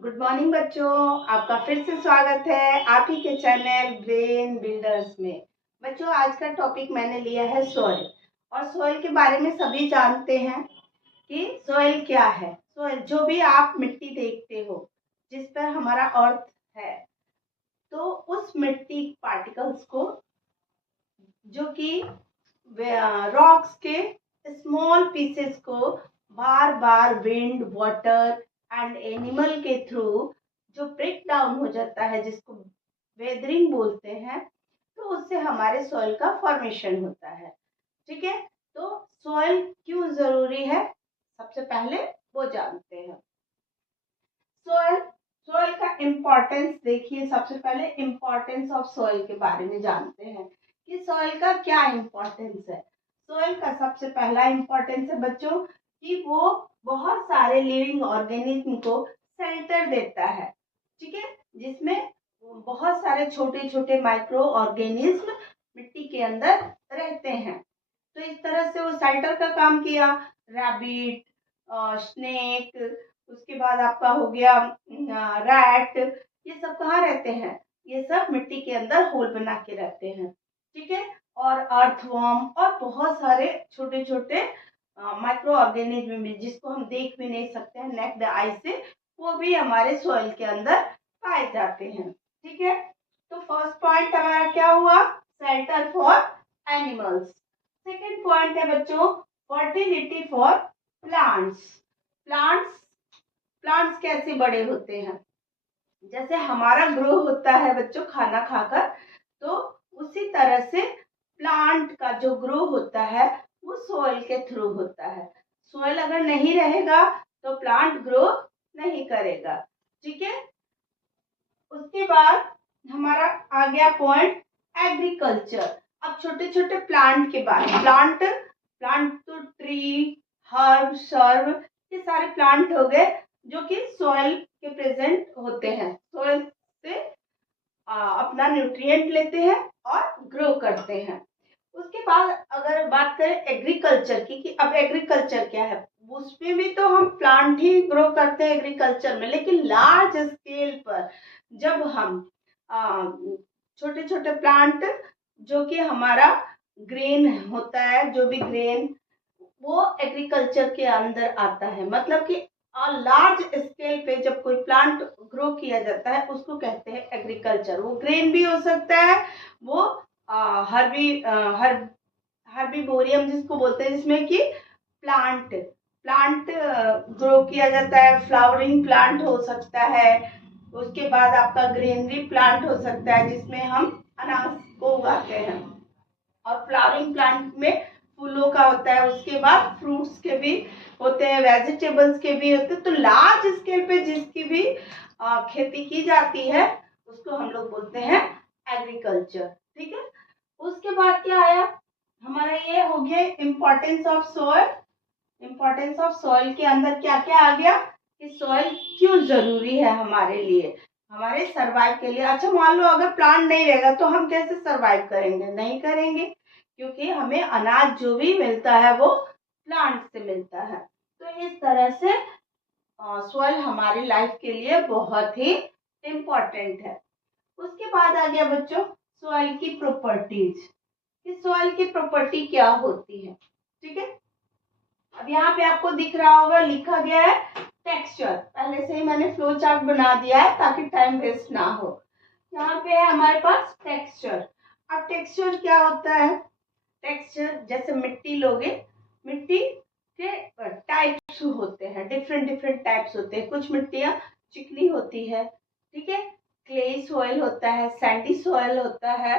Good morning बच्चों, आपका फिर से स्वागत है आप ही के चैनल ब्रेन बिल्डर्स में। बच्चों, आज का टॉपिक मैंने लिया है सॉइल। और सॉइल के बारे में सभी जानते हैं कि सॉइल क्या है। सॉइल जो भी आप मिट्टी देखते हो जिस पर हमारा अर्थ है, तो उस मिट्टी पार्टिकल्स को, जो कि रॉक्स के स्मॉल पीसेस को बार बार विंड, वाटर एंड एनिमल के थ्रू जो ब्रेक डाउन हो जाता है, जिसको वेदरिंग बोलते हैं, तो उससे हमारे सॉइल का फॉर्मेशन होता है। ठीक है, तो सॉइल क्यों जरूरी है, सबसे पहले वो जानते हैं। सॉइल सॉइल का इम्पोर्टेंस देखिए। सबसे पहले इम्पोर्टेंस ऑफ सॉइल के बारे में जानते हैं कि सॉइल का क्या इम्पोर्टेंस है। सॉइल का सबसे पहला इम्पोर्टेंस है बच्चों कि वो बहुत सारे लिविंग ऑर्गेनिज्म को शेल्टर देता है। ठीक है, जिसमें बहुत सारे छोटे छोटे माइक्रो ऑर्गेनिज्म मिट्टी के अंदर रहते हैं। तो इस तरह से वो शेल्टर का काम किया। रैबिट, स्नेक, उसके बाद आपका हो गया रैट, ये सब कहाँ रहते हैं? ये सब मिट्टी के अंदर होल बना के रहते हैं। ठीक है, और अर्थवर्म और बहुत सारे छोटे छोटे माइक्रो ऑर्गेनिज्म भी, जिसको हम देख भी नहीं सकते हैं नेक्ड आई से, वो भी हमारे सॉइल के अंदर पाए जाते हैं। ठीक है, तो फर्स्ट पॉइंट हमारा क्या हुआ? Shelter for animals. Second point है बच्चों fertility for plants. Plants plants कैसे बड़े होते हैं? जैसे हमारा ग्रो होता है बच्चों खाना खाकर, तो उसी तरह से प्लांट का जो ग्रो होता है वो सोइल के थ्रू होता है। सोइल अगर नहीं रहेगा तो प्लांट ग्रो नहीं करेगा। ठीक है, उसके बाद हमारा आ गया पॉइंट एग्रीकल्चर। अब छोटे छोटे प्लांट के बारे में। प्लांट प्लांट तो ट्री, हर्ब, सर्व, ये सारे प्लांट हो गए जो कि सॉइल के प्रेजेंट होते हैं। सॉइल से अपना न्यूट्रिएंट लेते हैं और ग्रो करते हैं। उसके बाद अगर बात करें एग्रीकल्चर की, कि अब एग्रीकल्चर क्या है, उसमें भी तो हम प्लांट ही ग्रो करते हैं एग्रीकल्चर में, लेकिन लार्ज स्केल पर जब हम छोटे छोटे प्लांट, जो कि हमारा ग्रेन होता है, जो भी ग्रेन, वो एग्रीकल्चर के अंदर आता है। मतलब कि लार्ज स्केल पे जब कोई प्लांट ग्रो किया जाता है उसको कहते हैं एग्रीकल्चर। वो ग्रेन भी हो सकता है, वो हर्बीवोरियम जिसको बोलते हैं, जिसमें कि प्लांट प्लांट ग्रो किया जाता है। फ्लावरिंग प्लांट हो सकता है, उसके बाद आपका ग्रीनरी प्लांट हो सकता है जिसमें हम अनाज को उगाते हैं, और फ्लावरिंग प्लांट में फूलों का होता है। उसके बाद फ्रूट्स के भी होते हैं, वेजिटेबल्स के भी होते हैं। तो लार्ज स्केल पे जिसकी भी खेती की जाती है उसको हम लोग बोलते हैं एग्रीकल्चर। ठीक है, उसके बाद क्या आया हमारा? ये हो गया importance of soil. Importance of soil के अंदर क्या क्या आ गया कि सॉइल क्यों जरूरी है हमारे लिए, हमारे सरवाइव के लिए। अच्छा, मान लो अगर प्लांट नहीं रहेगा तो हम कैसे सरवाइव करेंगे? नहीं करेंगे, क्योंकि हमें अनाज जो भी मिलता है वो प्लांट से मिलता है। तो इस तरह से सॉइल हमारी लाइफ के लिए बहुत ही इम्पोर्टेंट है। उसके बाद आ गया बच्चों सॉइल की प्रॉपर्टीज, कि सॉइल की प्रॉपर्टी क्या होती है। ठीक है, अब यहाँ पे आपको दिख रहा होगा, लिखा गया है टेक्सचर। पहले से ही मैंने फ्लो चार्ट बना दिया है ताकि टाइम वेस्ट ना हो। यहाँ पे है हमारे पास टेक्सचर। अब टेक्सचर क्या होता है? टेक्सचर जैसे मिट्टी लोगे, मिट्टी के टाइप्स होते हैं, डिफरेंट डिफरेंट टाइप्स होते हैं। कुछ मिट्टियाँ चिकनी होती है, ठीक है, क्ले सॉइल होता है, सैंडी सॉइल होता है,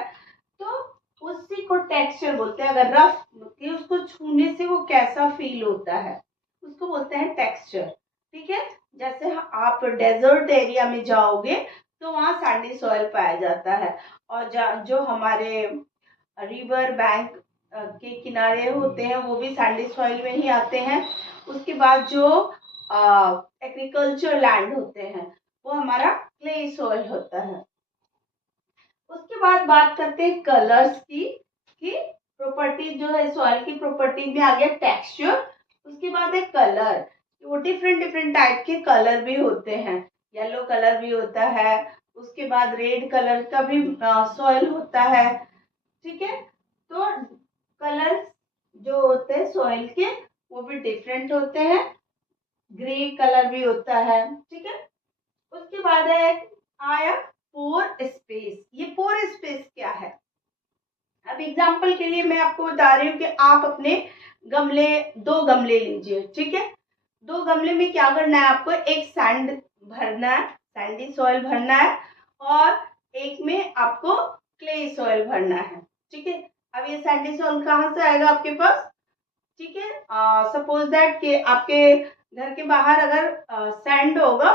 तो उसी को टेक्सचर बोलते हैं। अगर रफ कि उसको छूने से वो कैसा फील होता है, उसको बोलते हैं टेक्सचर। ठीक है, जैसे आप डेजर्ट एरिया में जाओगे तो वहाँ सैंडी सॉइल पाया जाता है, और जो हमारे रिवर बैंक के किनारे होते हैं वो भी सैंडी सॉइल में ही आते हैं। उसके बाद जो एग्रीकल्चर लैंड होते हैं वो हमारा क्ले सॉइल होता है। उसके बाद बात करते हैं कलर्स की, कि प्रॉपर्टी जो है सॉइल की प्रॉपर्टी में आ गया टेक्सचर। उसके बाद है कलर, वो डिफरेंट डिफरेंट टाइप के कलर भी होते हैं। येलो कलर भी होता है, उसके बाद रेड कलर का भी सॉइल होता है। ठीक है, तो कलर जो होते हैं सॉइल के वो भी डिफरेंट होते हैं, ग्रे कलर भी होता है। ठीक है, उसके बाद है आया पोर स्पेस। ये पोर स्पेस क्या है? अब एग्जांपल के लिए मैं आपको बता रही हूँ कि आप अपने गमले, 2 गमले लीजिए। ठीक है, 2 गमले में क्या करना है आपको, एक सैंड भरना है, सैंडी सॉइल भरना है, और एक में आपको क्ले सॉइल भरना है। ठीक है, अब ये सैंडी सॉइल कहाँ से आएगा आपके पास? ठीक है, सपोज दैट कि आपके घर के बाहर अगर सैंड होगा,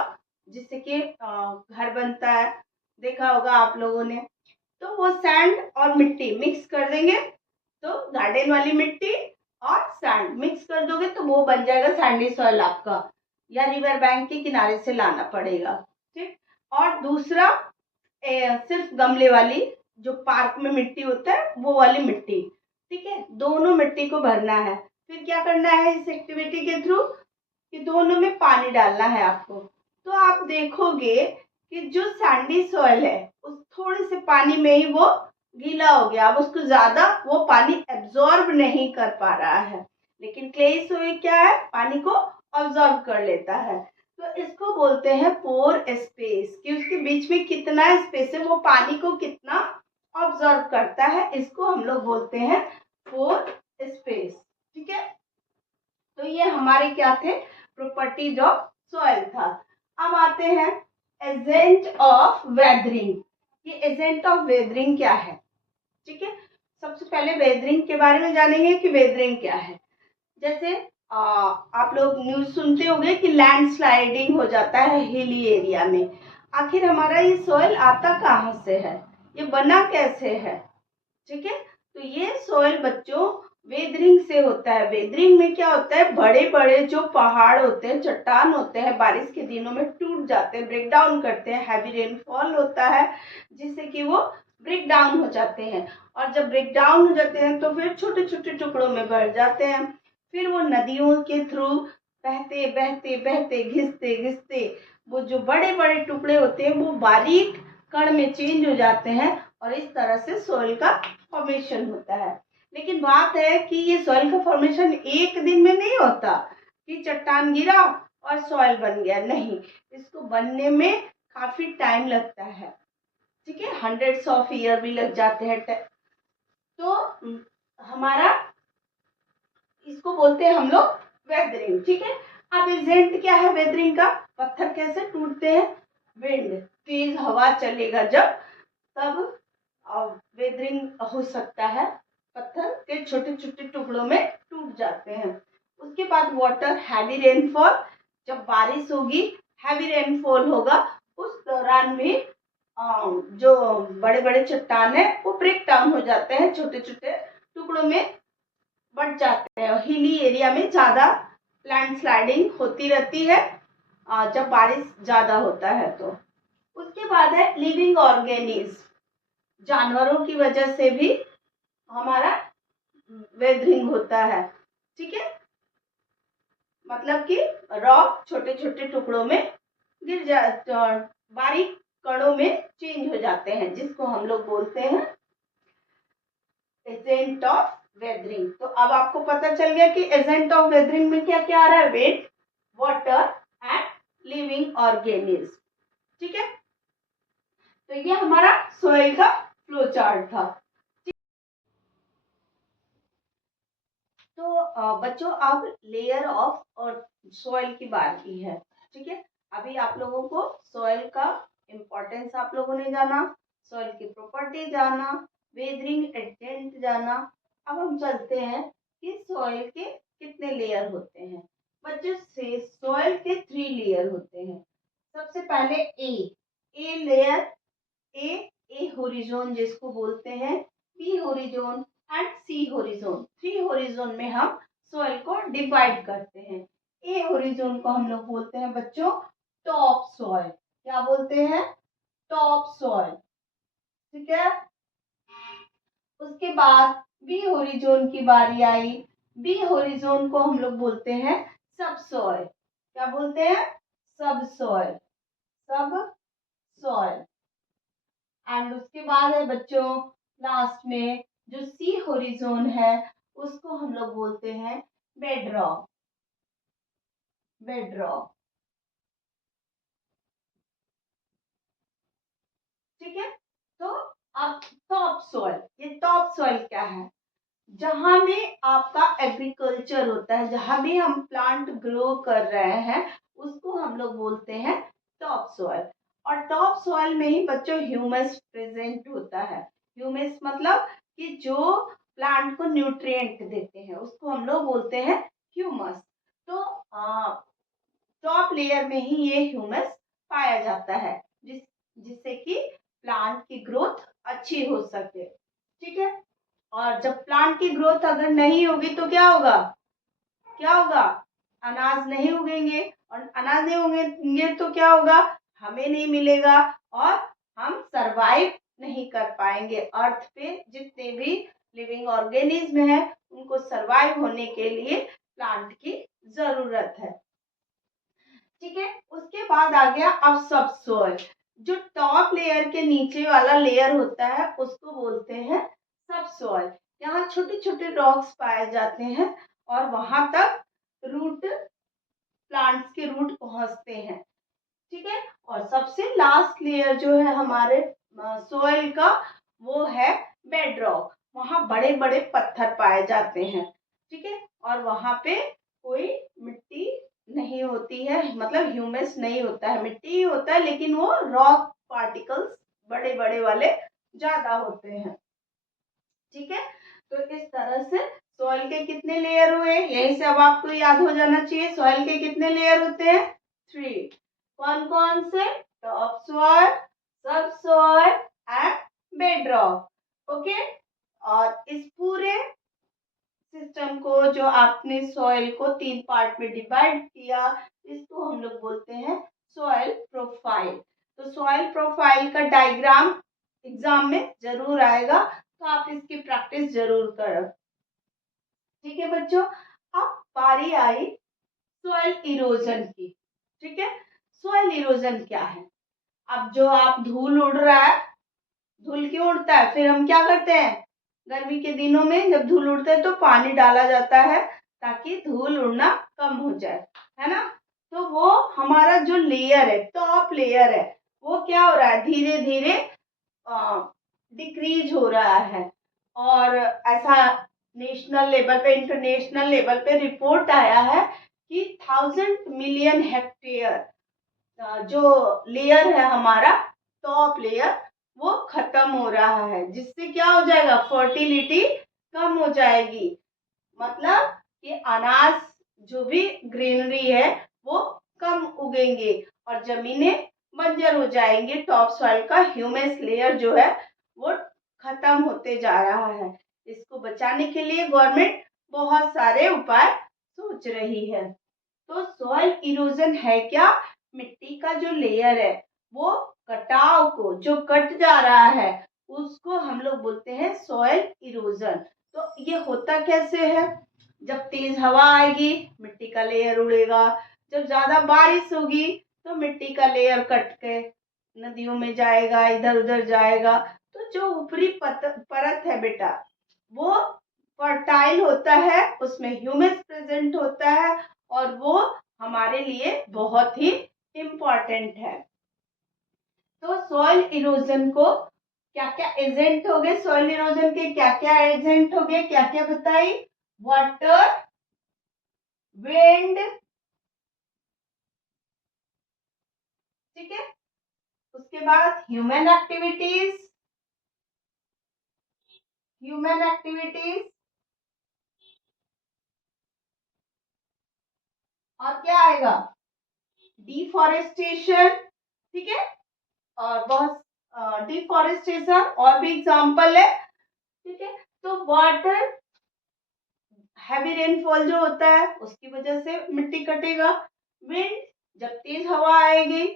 जिससे कि घर बनता है, देखा होगा आप लोगों ने, तो वो सैंड और मिट्टी मिक्स कर देंगे, तो गार्डन वाली मिट्टी और सैंड मिक्स कर दोगे तो वो बन जाएगा सैंडी सॉइल आपका, या रिवर बैंक के किनारे से लाना पड़ेगा। ठीक, और दूसरा सिर्फ गमले वाली, जो पार्क में मिट्टी होता है वो वाली मिट्टी। ठीक है, दोनों मिट्टी को भरना है। फिर क्या करना है इस एक्टिविटी के थ्रू, कि दोनों में पानी डालना है आपको। तो आप देखोगे कि जो सैंडी सॉइल है उस थोड़े से पानी में ही वो गीला हो गया, अब उसको ज्यादा वो पानी एब्जॉर्ब नहीं कर पा रहा है। लेकिन क्ले सॉइल क्या है, पानी को ऑब्जॉर्ब कर लेता है। तो इसको बोलते हैं पोर स्पेस, कि उसके बीच में कितना स्पेस है, वो पानी को कितना ऑब्जॉर्ब करता है, इसको हम लोग बोलते हैं पोर स्पेस। ठीक है, तो ये हमारे क्या थे, प्रॉपर्टीज ऑफ सॉइल था। अब आते हैं एजेंट ऑफ वेदरिंग। ये एजेंट ऑफ वेदरिंग क्या है? ठीक है, सबसे पहले वेदरिंग के बारे में जानेंगे कि वेदरिंग क्या है। जैसे आप लोग न्यूज सुनते होंगे कि लैंडस्लाइडिंग हो जाता है हिली एरिया में। आखिर हमारा ये सॉइल आता कहाँ से है, ये बना कैसे है? ठीक है, तो ये सॉइल बच्चों वेदरिंग से होता है। वेदरिंग में क्या होता है, बड़े बड़े जो पहाड़ होते हैं, चट्टान होते हैं, बारिश के दिनों में टूट जाते हैं, ब्रेक डाउन करते हैं, हैवी रेनफॉल होता है जिससे कि वो ब्रेक डाउन हो जाते हैं। और जब ब्रेक डाउन हो जाते हैं तो फिर छोटे छोटे टुकड़ों में बढ़ जाते हैं। फिर वो नदियों के थ्रू बहते बहते बहते घिसते घिसते वो जो बड़े बड़े टुकड़े होते हैं वो बारीक कण में चेंज हो जाते हैं, और इस तरह से सॉइल का फॉर्मेशन होता है। लेकिन बात है कि ये सॉइल का फॉर्मेशन एक दिन में नहीं होता, कि चट्टान गिरा और सॉइल बन गया, नहीं, इसको बनने में काफी टाइम लगता है। ठीक है, हंड्रेड्स ऑफ ईयर भी लग जाते हैं। तो हमारा इसको बोलते हैं हम लोग वेदरिंग। ठीक है, अब एजेंट क्या है वेदरिंग का? पत्थर कैसे टूटते हैं, विंड, तेज हवा चलेगा जब, तब वेदरिंग हो सकता है, पत्थर के छोटे छोटे टुकड़ों में टूट जाते हैं। उसके बाद वाटर, हैवी रेनफॉल, जब बारिश होगी, हैवी रेनफॉल होगा, उस दौरान भी जो बड़े बड़े चट्टान है वो ब्रेक डाउन हो जाते हैं, छोटे छोटे टुकड़ों में बढ़ जाते हैं। हिली एरिया में ज्यादा लैंडस्लाइडिंग होती रहती है जब बारिश ज्यादा होता है। तो उसके बाद है लिविंग ऑर्गेनिज्म, जानवरों की वजह से भी हमारा वेदरिंग होता है। ठीक है, मतलब कि रॉक छोटे छोटे टुकड़ों में गिर जा, बारीक कणों में चेंज हो जाते हैं, जिसको हम लोग बोलते हैं एजेंट ऑफ वेदरिंग। तो अब आपको पता चल गया कि एजेंट ऑफ वेदरिंग में क्या क्या आ रहा है, wet, water and living organism. ठीक है, तो ये हमारा सोइल का फ्लो चार्ट था। तो बच्चों अब लेयर ऑफ और सॉइल की बात की है। ठीक है, अभी आप लोगों को सॉइल का इम्पोर्टेंस आप लोगों ने जाना, सॉइल की प्रॉपर्टी जाना, वेदरिंग एजेंट जाना। अब हम चलते हैं कि सॉइल के कितने लेयर होते हैं। बच्चों से सॉइल के 3 लेयर होते हैं। सबसे पहले ए लेयर, ए होरिजोन जिसको बोलते हैं, B horizon and C horizon. 3 horizon में हम सॉइल को डिवाइड करते हैं। ए होरिजोन को हम लोग बोलते हैं बच्चों टॉप सॉइल। क्या बोलते हैं? Top soil. ठीक है, उसके बाद बी होरिजोन की बारी आई। बी होरिजोन को हम लोग बोलते हैं सब सॉइल। क्या बोलते हैं? सब सॉइल। सब सॉइल। एंड उसके बाद है बच्चों लास्ट में जो सी होरिजोन है उसको हम लोग बोलते हैं बेडरॉक। बेडरॉक, ठीक है। तो अब टॉप सॉइल, ये टॉप सॉइल क्या है? जहां में आपका एग्रीकल्चर होता है, जहां भी हम प्लांट ग्रो कर रहे हैं उसको हम लोग बोलते हैं टॉप सॉइल। और टॉप सॉइल में ही बच्चों ह्यूमस प्रेजेंट होता है। ह्यूमस मतलब कि जो प्लांट को न्यूट्रिएंट देते हैं उसको हम लोग बोलते हैं ह्यूमस। तो टॉप लेयर में ही ये ह्यूमस पाया जाता है जिससे कि प्लांट की ग्रोथ अच्छी हो सके, ठीक है। और जब प्लांट की ग्रोथ अगर नहीं होगी तो क्या होगा? क्या होगा? अनाज नहीं उगेंगे, और अनाज नहीं उगेंगे तो क्या होगा? हमें नहीं मिलेगा और हम सरवाइव नहीं कर पाएंगे। अर्थ पे जितने भी लिविंग ऑर्गेनिज्म है उनको सरवाइव होने के लिए प्लांट की जरूरत है, ठीक है। उसके बाद आ गया अब सब सोइल। जो टॉप लेयर के नीचे वाला लेयर होता है उसको बोलते हैं सब सोइल। यहाँ छोटे छोटे रॉक्स पाए जाते हैं और वहां तक रूट, प्लांट्स के रूट पहुंचते हैं, ठीक है। और सबसे लास्ट लेयर जो है हमारे सोइल का वो है बेडरॉक। वहां बड़े बड़े पत्थर पाए जाते हैं, ठीक है। और वहां पे कोई मिट्टी नहीं होती है, मतलब ह्यूमस नहीं होता है, मिट्टी ही होता है लेकिन वो रॉक पार्टिकल्स बड़े बड़े वाले ज्यादा होते हैं, ठीक है। तो इस तरह से सॉइल के कितने लेयर हुए, यही से अब आपको याद हो जाना चाहिए। सॉइल के कितने लेयर होते हैं? 3। कौन कौन से? टॉप सॉइल, सब सॉइल एंड बेडरॉक, ओके। और इस पूरे सिस्टम को, जो आपने सॉइल को 3 पार्ट में डिवाइड किया, इसको हम लोग बोलते हैं सॉइल प्रोफाइल। तो सॉइल प्रोफाइल का डायग्राम एग्जाम में जरूर आएगा, तो आप इसकी प्रैक्टिस जरूर करो, ठीक है बच्चों। अब बारी आई सॉइल इरोजन की, ठीक है। सॉइल इरोजन क्या है? अब जो आप धूल उड़ रहा है, धूल क्यों उड़ता है? फिर हम क्या करते हैं? गर्मी के दिनों में जब धूल उड़ता है तो पानी डाला जाता है ताकि धूल उड़ना कम हो जाए, है ना। तो वो हमारा जो लेयर है, टॉप लेयर है, वो क्या हो रहा है? धीरे धीरे डिक्रीज हो रहा है। और ऐसा नेशनल लेवल पे, इंटरनेशनल लेवल पे रिपोर्ट आया है कि 1000 मिलियन हेक्टेयर जो लेयर है हमारा टॉप लेयर वो खत्म हो रहा है, जिससे क्या हो जाएगा? फर्टिलिटी कम हो जाएगी। मतलब कि अनाज, जो भी ग्रीनरी है वो कम उगेंगे और जमीनें बंजर हो जाएंगी। टॉप सॉइल का ह्यूमस लेयर जो है वो खत्म होते जा रहा है। इसको बचाने के लिए गवर्नमेंट बहुत सारे उपाय सोच रही है। तो सॉइल इरोजन है क्या? मिट्टी का जो लेयर है वो कटाव को, जो कट जा रहा है उसको हम लोग बोलते हैं सॉइल इरोजन। तो ये होता कैसे है? जब तेज हवा आएगी मिट्टी का लेयर उड़ेगा, जब ज्यादा बारिश होगी तो मिट्टी का लेयर कट के नदियों में जाएगा, इधर उधर जाएगा। तो जो ऊपरी परत है बेटा वो फर्टाइल होता है, उसमें ह्यूमस प्रेजेंट होता है और वो हमारे लिए बहुत ही इम्पोर्टेंट है। तो सॉइल इरोजन को क्या क्या एजेंट हो गए? सॉइल इरोजन के क्या क्या एजेंट हो गए? क्या क्या बताई? वाटर, विंड, ठीक है। उसके बाद ह्यूमन एक्टिविटीज, ह्यूमन एक्टिविटीज, और क्या आएगा? डिफॉरेस्टेशन, ठीक है। और बहुत डिफॉरेस्टेशन और भी एग्जाम्पल है, ठीक है। तो वाटर, हैवी रेनफॉल जो होता है उसकी वजह से मिट्टी कटेगा। विंड, जब तेज हवा आएगी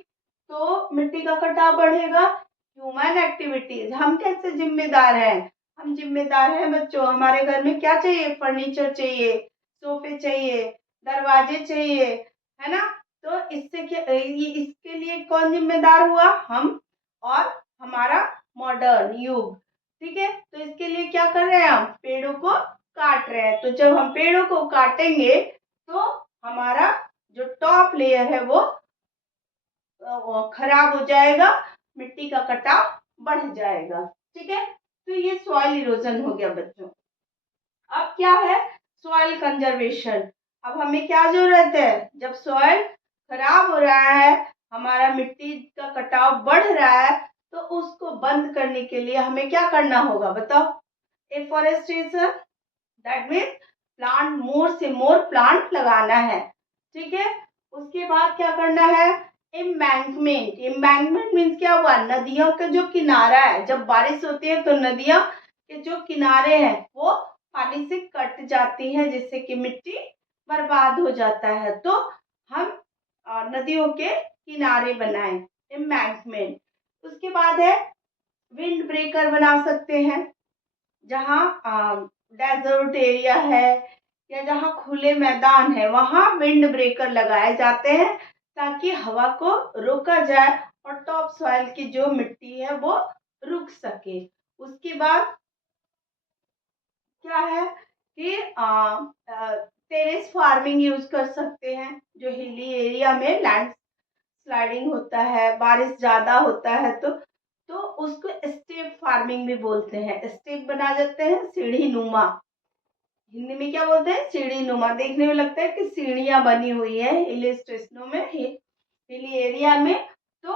तो मिट्टी का कटाव बढ़ेगा। ह्यूमन एक्टिविटीज, हम कैसे जिम्मेदार हैं? हम जिम्मेदार हैं बच्चों, हमारे घर में क्या चाहिए? फर्नीचर चाहिए, सोफे चाहिए, दरवाजे चाहिए, है ना। तो इससे क्या, इसके लिए कौन जिम्मेदार हुआ? हम और हमारा मॉडर्न युग। ठीक है, तो इसके लिए क्या कर रहे हैं? हम पेड़ों को काट रहे हैं। तो जब हम पेड़ों को काटेंगे तो हमारा जो टॉप लेयर है वो खराब हो जाएगा, मिट्टी का कटाव बढ़ जाएगा। ठीक है, तो ये सॉइल इरोजन हो गया बच्चों। अब क्या है? Soil conservation. अब हमें क्या जरूरत है? जब सॉइल खराब हो रहा है, हमारा मिट्टी का कटाव बढ़ रहा है, तो उसको बंद करने के लिए हमें क्या करना होगा? बताओ। एफॉरेस्टेशन, दैट मीन्स प्लांट, मोर से मोर प्लांट लगाना है। ठीक है, उसके बाद क्या करना है? एम्बैंकमेंट। एम्बैंकमेंट मीन्स क्या हुआ? नदियों का जो किनारा है, जब बारिश होती है तो नदियां के जो किनारे हैं वो पानी से कट जाती हैं, जिससे कि मिट्टी बर्बाद हो जाता है। तो हम नदियों के किनारे बनाएं, एम्बैंकमेंट। उसके बाद है विंड ब्रेकर बना सकते हैं। जहाँ डेजर्ट एरिया है या जहाँ खुले मैदान है, वहाँ विंड ब्रेकर लगाए जाते हैं ताकि हवा को रोका जाए और टॉप सॉइल की जो मिट्टी है वो रुक सके। उसके बाद क्या है कि टेरेस फार्मिंग यूज कर सकते हैं। जो हिली एरिया में लैंड स्लाइडिंग होता है, बारिश ज्यादा होता है, तो उसको स्टेप फार्मिंग भी बोलते हैं। स्टेप बना जाते हैं, सीढ़ी नुमा। हिंदी में क्या बोलते हैं? सीढ़ी नुमा। देखने में लगता है कि सीढ़ियां बनी हुई है हिल स्टेशनों में, हिली एरिया में। तो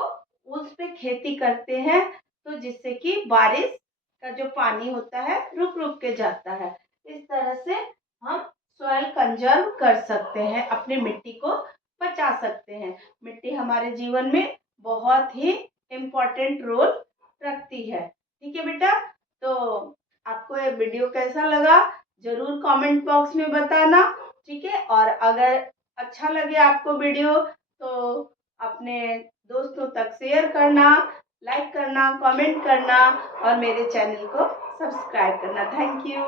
उस पे खेती करते हैं, तो जिससे कि बारिश का जो पानी होता है रुक रुक के जाता है। इस तरह से हम सॉइल कंजर्व कर सकते हैं, अपनी मिट्टी को बचा सकते हैं। मिट्टी हमारे जीवन में बहुत ही इम्पोर्टेंट रोल रखती है। ठीक है बेटा, तो आपको ये वीडियो कैसा लगा जरूर कमेंट बॉक्स में बताना। ठीक है, और अगर अच्छा लगे आपको वीडियो तो अपने दोस्तों तक शेयर करना, लाइक करना, कमेंट करना और मेरे चैनल को सब्सक्राइब करना। Thank you.